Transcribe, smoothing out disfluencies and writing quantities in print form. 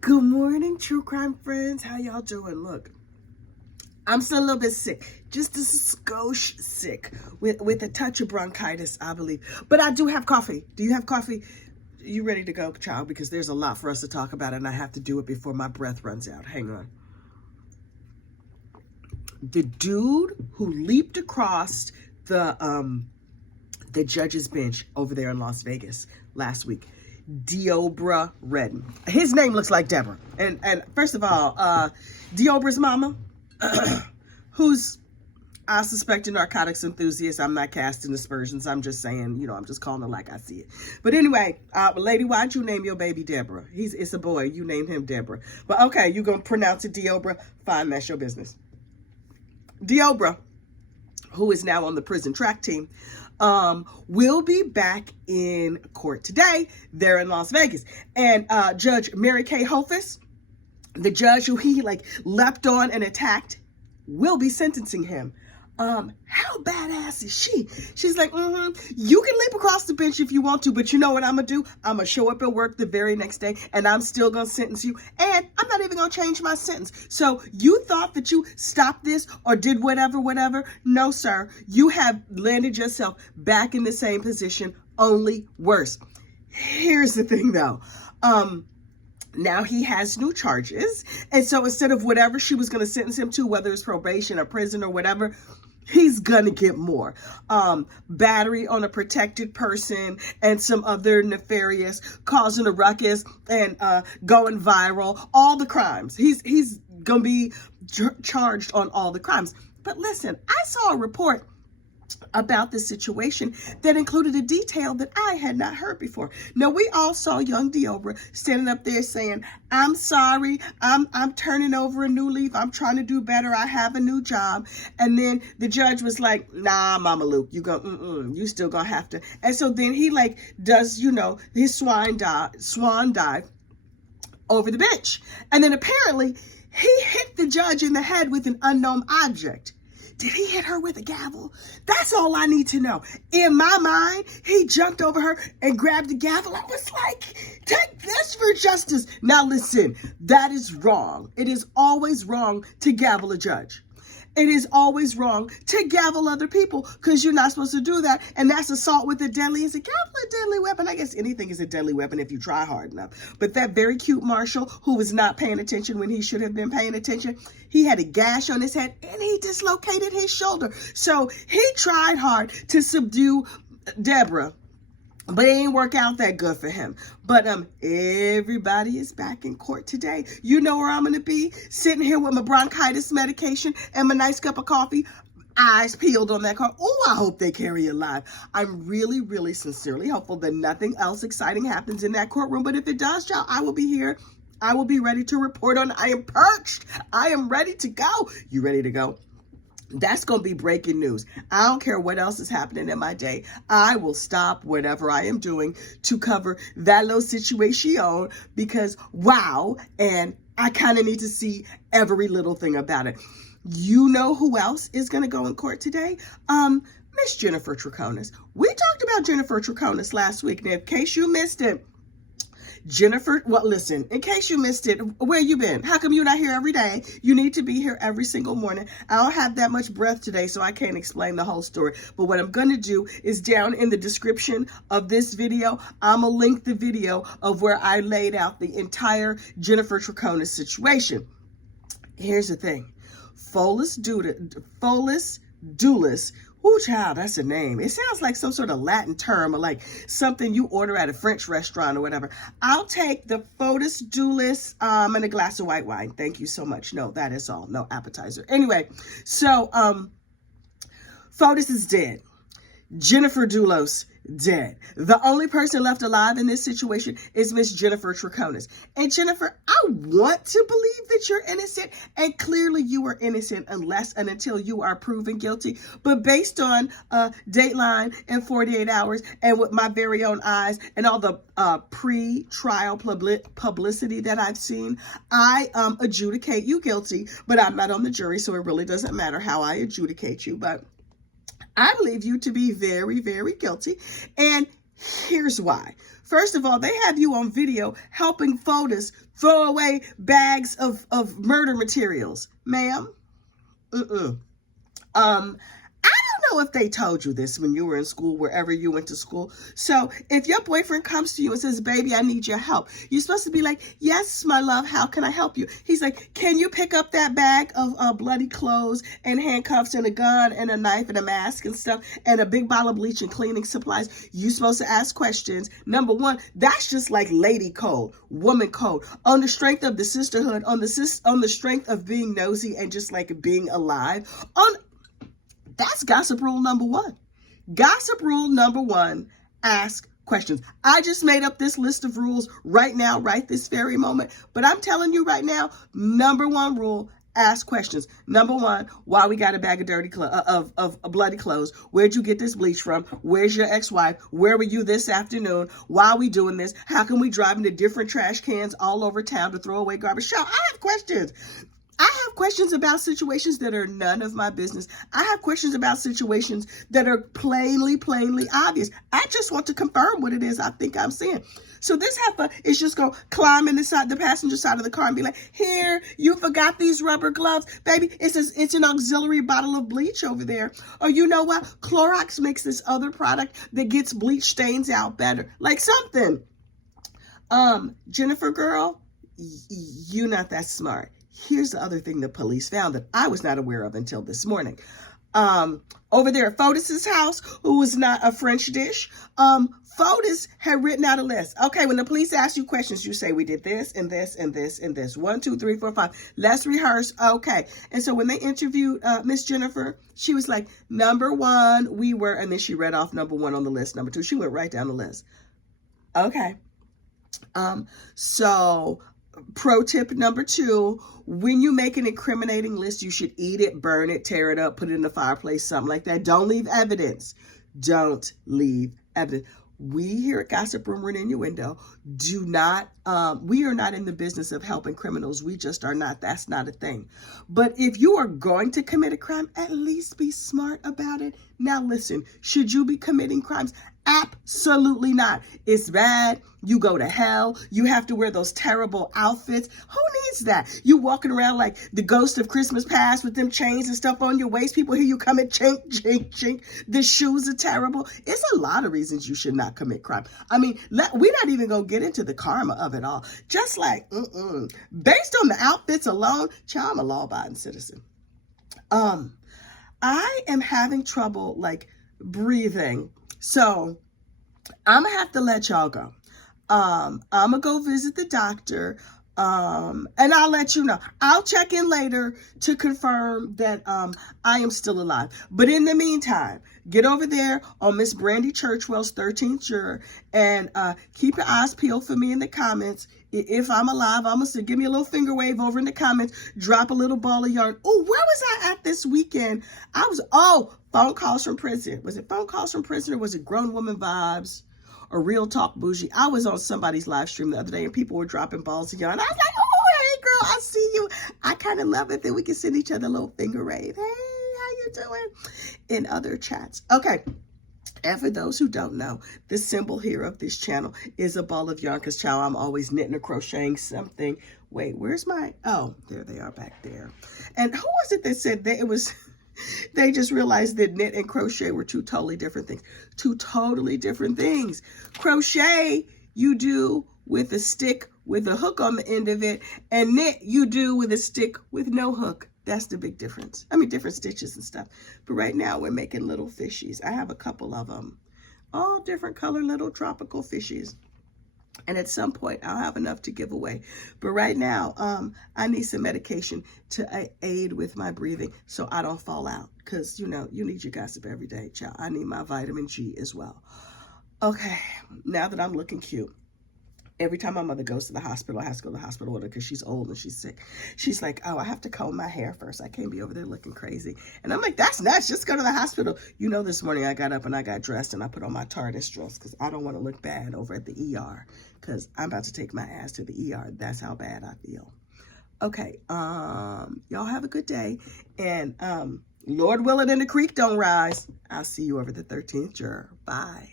Good morning, true crime friends. How y'all doing? Look, I'm still a little bit sick, just a skosh sick with a touch of bronchitis, I believe. But I do have coffee. Do you have coffee? You ready to go, child? Because there's a lot for us to talk about, and I have to do it before my breath runs out. Hang on. The dude who leaped across the judge's bench over there in Las Vegas last week, DeObra Reddin. His name looks like Deborah. And first of all, DeObra's mama, who's, I suspect, a narcotics enthusiast. I'm not casting aspersions. I'm just saying, I'm just calling it like I see it. But anyway, lady, why'd you name your baby Deborah? It's a boy. You named him Deborah. But okay, you gonna pronounce it DeObra? Fine, that's your business. DeObra, who is now on the prison track team, will be back in court today there in Las Vegas. And Judge Mary Kay Hofus, the judge who he leapt on and attacked, will be sentencing him. How badass is she? She's like, you can leap across the bench if you want to, but you know what I'm gonna do? I'm gonna show up at work the very next day and I'm still gonna sentence you, and I'm not even gonna change my sentence. So you thought that you stopped this or did whatever. No, sir. You have landed yourself back in the same position, only worse. Here's the thing though. Now he has new charges. And so instead of whatever she was going to sentence him to, whether it's probation or prison or whatever, he's going to get more. Battery on a protected person and some other nefarious, causing a ruckus and going viral. All the crimes. He's going to be charged on all the crimes. But listen, I saw a report about this situation that included a detail that I had not heard before. Now, we all saw young DeObra standing up there saying, I'm sorry, I'm turning over a new leaf, I'm trying to do better, I have a new job. And then the judge was like, nah, Mama Luke, you still gonna have to. And so then he does, his swan dive over the bench. And then apparently he hit the judge in the head with an unknown object. Did he hit her with a gavel? That's all I need to know. In my mind, he jumped over her and grabbed the gavel. I was like, take this for justice. Now listen, that is wrong. It is always wrong to gavel a judge. It is always wrong to gavel other people because you're not supposed to do that. And that's assault with a deadly. Is a gavel a deadly weapon? I guess anything is a deadly weapon if you try hard enough. But that very cute marshal who was not paying attention when he should have been paying attention, he had a gash on his head and he dislocated his shoulder. So he tried hard to subdue Deborah, but it ain't work out that good for him. But everybody is back in court today. You know where I'm going to be? Sitting here with my bronchitis medication and my nice cup of coffee, eyes peeled on that car. Oh, I hope they carry you alive. I'm really, really sincerely hopeful that nothing else exciting happens in that courtroom. But if it does, child, I will be here. I will be ready to report on. I am perched. I am ready to go. You ready to go? That's going to be breaking news. I don't care what else is happening in my day. I will stop whatever I am doing to cover that little situation because, wow, and I kind of need to see every little thing about it. You know who else is going to go in court today? Miss Jennifer Triconis. We talked about Jennifer Triconis last week. Now, in case you missed it, Jennifer, well, listen, in case you missed it, where you been? How come you're not here every day? You need to be here every single morning. I don't have that much breath today, so I can't explain the whole story. But what I'm going to do is down in the description of this video, I'm going to link the video of where I laid out the entire Jennifer Triconis situation. Here's the thing. Folis Dulis. Ooh, child, that's a name. It sounds like some sort of Latin term or like something you order at a French restaurant or whatever. I'll take the Fotis Dulis and a glass of white wine. Thank you so much. No, that is all. No appetizer. Anyway, so Fotis is dead. Jennifer Dulos dead. The only person left alive in this situation is Miss Jennifer Triconis. And Jennifer, I want to believe that you're innocent, and clearly you are innocent unless and until you are proven guilty. But based on Dateline and 48 Hours and with my very own eyes and all the pre-trial publicity that I've seen, I adjudicate you guilty, but I'm not on the jury, so it really doesn't matter how I adjudicate you. But I believe you to be very, very guilty. And Here's why. First of all, they have you on video helping FOTUS throw away bags of murder materials. Ma'am? I don't know if they told you this when you were in school, wherever you went to school. So if your boyfriend comes to you and says, baby, I need your help, you're supposed to be like, yes, my love, how can I help you? He's like, can you pick up that bag of bloody clothes and handcuffs and a gun and a knife and a mask and stuff and a big bottle of bleach and cleaning supplies? You're supposed to ask questions. Number one, that's just like lady code, woman code, on the strength of the sisterhood, on the strength of being nosy and just like being alive. That's gossip rule number one. Gossip rule number one, ask questions. I just made up this list of rules right now, right this very moment. But I'm telling you right now, number one rule, ask questions. Number one, why we got a bag of dirty of bloody clothes? Where'd you get this bleach from? Where's your ex-wife? Where were you this afternoon? Why are we doing this? How can we drive into different trash cans all over town to throw away garbage? Sure, I have questions. I have questions about situations that are none of my business. I have questions about situations that are plainly obvious. I just want to confirm what it is I think I'm seeing. So this heifer is just going to climb in the passenger side of the car and be like, here, you forgot these rubber gloves. Baby, it's an auxiliary bottle of bleach over there. Or you know what? Clorox makes this other product that gets bleach stains out better. Like something. Jennifer girl, you're not that smart. Here's the other thing the police found that I was not aware of until this morning. Over there at FOTUS's house, who was not a French dish, FOTUS had written out a list. Okay, when the police ask you questions, you say, we did this and this and this and this. 1, 2, 3, 4, 5. Let's rehearse. Okay. And so when they interviewed Miss Jennifer, she was like, number one, we were, and then she read off number one on the list. Number two, she went right down the list. Okay. So pro tip number 2, when you make an incriminating list, you should eat it, burn it, tear it up, put it in the fireplace, something like that. Don't leave evidence. Don't leave evidence. We here at Gossip Rumor and Innuendo do not, we are not in the business of helping criminals. We just are not. That's not a thing. But if you are going to commit a crime, at least be smart about it. Now listen, should you be committing crimes? Absolutely not. It's bad. You go to hell. You have to wear those terrible outfits. Who needs that? You walking around like the ghost of Christmas past with them chains and stuff on your waist. People hear you coming, chink, chink, chink. The shoes are terrible. It's a lot of reasons you should not commit crime. I mean, we're not even going to get into the karma of it all. Just like, based on the outfits alone, child, I'm a law-abiding citizen. I am having trouble like breathing. So I'm gonna have to let y'all go. I'm gonna go visit the doctor. And I'll let you know. I'll check in later to confirm that I am still alive. But in the meantime, get over there on Miss Brandy Churchwell's 13th juror and keep your eyes peeled for me in the comments. If I'm alive, I'm gonna give me a little finger wave over in the comments. Drop a little ball of yarn. Oh, where was I at this weekend? Phone calls from prison. Was it phone calls from prison or was it Grown Woman Vibes or Real Talk Bougie? I was on somebody's live stream the other day and people were dropping balls of yarn. I was like, oh, hey girl, I see you. I kind of love it that we can send each other a little finger wave. Hey, how you doing? In other chats. Okay. And for those who don't know, the symbol here of this channel is a ball of yarn because, child, I'm always knitting or crocheting something. Wait, where's my, oh, there they are back there. And who was it that said that it was, they just realized that knit and crochet were two totally different things. Two totally different things. Crochet, you do with a stick with a hook on the end of it, and knit, you do with a stick with no hook. That's the big difference. I mean, different stitches and stuff. But right now we're making little fishies. I have a couple of them. All different color little tropical fishies. And at some point I'll have enough to give away. But right now, I need some medication to aid with my breathing so I don't fall out. Because, you know, you need your gossip every day, child. I need my vitamin G as well. Okay, now that I'm looking cute. Every time my mother goes to the hospital, I have to go to the hospital with her because she's old and she's sick. She's like, oh, I have to comb my hair first. I can't be over there looking crazy. And I'm like, that's nuts. Just go to the hospital. You know, this morning I got up and I got dressed and I put on my TARDIS dress because I don't want to look bad over at the ER because I'm about to take my ass to the ER. That's how bad I feel. Okay, y'all have a good day. And Lord willing and the creek don't rise. I'll see you over the 13th juror. Bye.